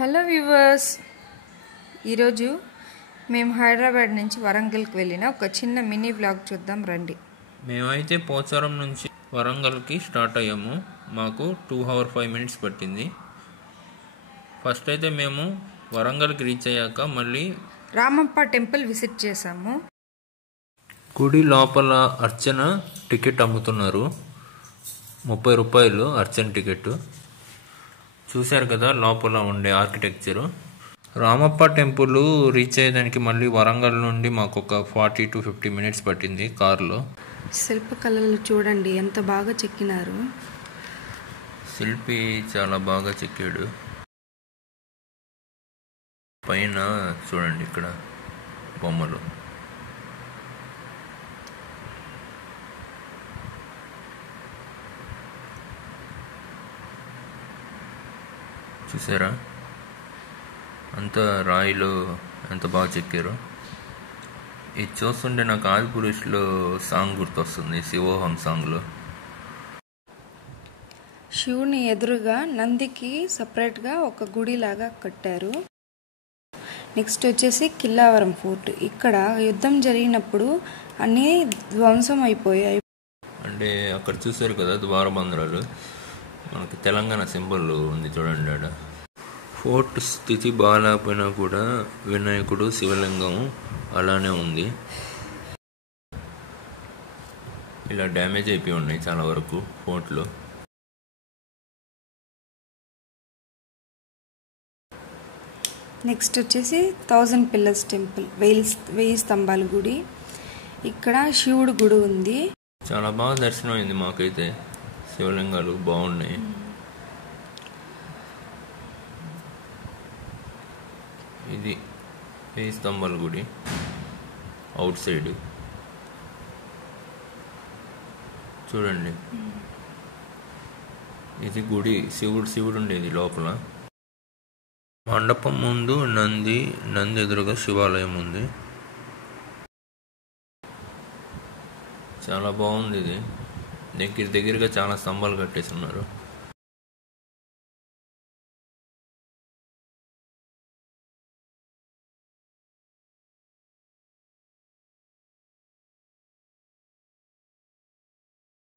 Hello viewers, ఈరోజు మేము హైదరాబాద్ నుంచి వరంగల్కి వెళ్ళిన ఒక చిన్న మినీ వ్లాగ్ చూద్దాం రండి. మేమైతే పోచారం నుంచి వరంగల్కి స్టార్ట్ అయ్యాము. మాకు 2 hours 5 minutes పట్టింది. ఫస్ట్ అయితే మేము వరంగల్కి రీచ్ అయ్యాక మళ్ళీ రామప్ప టెంపుల్ విజిట్ చేసాము. గుడి లోపల అర్చన టికెట్ అమ్ముతున్నారు, 30 రూపాయలు అర్చన టికెట్. చూశారు కదా లోపల ఉండే ఆర్కిటెక్చరు. రామప్ప టెంపుల్ రీచ్ అయ్యేదానికి మళ్ళీ వరంగల్ నుండి మాకు ఒక 40 to 50 minutes పట్టింది కార్లో. శిల్పకళలు చూడండి ఎంత బాగా చెక్కినారు. శిల్పి చాలా బాగా చెక్కాడు. పైన చూడండి ఇక్కడ బొమ్మలు. చూసారా అంత రాయిలో ఎంత బాగా చెక్కారు. ఇది చూస్తుంటే నాకు ఆదిపురుషులో సాంగ్ గుర్తొస్తుంది, శివోహం సాంగ్లో. శివుని ఎదురుగా నందికి సపరేట్గా ఒక గుడి లాగా కట్టారు. నెక్స్ట్ వచ్చేసి కిల్లావరం ఫోర్ట్. ఇక్కడ యుద్ధం జరిగినప్పుడు అన్నీ ధ్వంసం అయిపోయాయి. అంటే అక్కడ చూసారు కదా ద్వారబంధరాలు, మనకి తెలంగాణ సింబల్ ఉంది చూడండి ఆడ. ఫోర్ట్ స్థితి బాగాలేకపోయినా కూడా వినాయకుడు శివలింగం అలానే ఉంది. ఇలా డ్యామేజ్ అయిపోయి ఉన్నాయి చాలా వరకు ఫోర్ట్లో. నెక్స్ట్ వచ్చేసి 1000 Pillars టెంపుల్, 1000 స్తంభాల గుడి. ఇక్కడ శివుడు గుడి ఉంది. చాలా బాగా దర్శనం అయింది మాకైతే. శివలింగాలు బాగున్నాయి. ఇది 1000 స్తంభాల గుడి అవుట్ సైడ్ చూడండి. ఇది గుడి, శివుడు ఉండేది లోపల. మండపం ముందు నంది ఎదురుగా శివాలయం ఉంది. చాలా బాగుంది. ఇది దగ్గరగా చాలా స్తంభాలు కట్టేసి ఉన్నారు.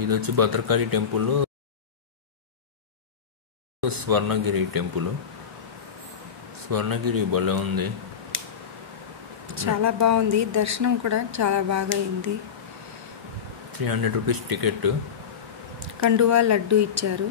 ఇది వచ్చి భద్రకాళి టెంపుల్, స్వర్ణగిరి టెంపుల్. స్వర్ణగిరి భలే ఉంది, చాలా బాగుంది. దర్శనం కూడా చాలా బాగా అయింది. 300 రూపీస్ టికెట్. కండువా లడ్డు ఇచ్చారు.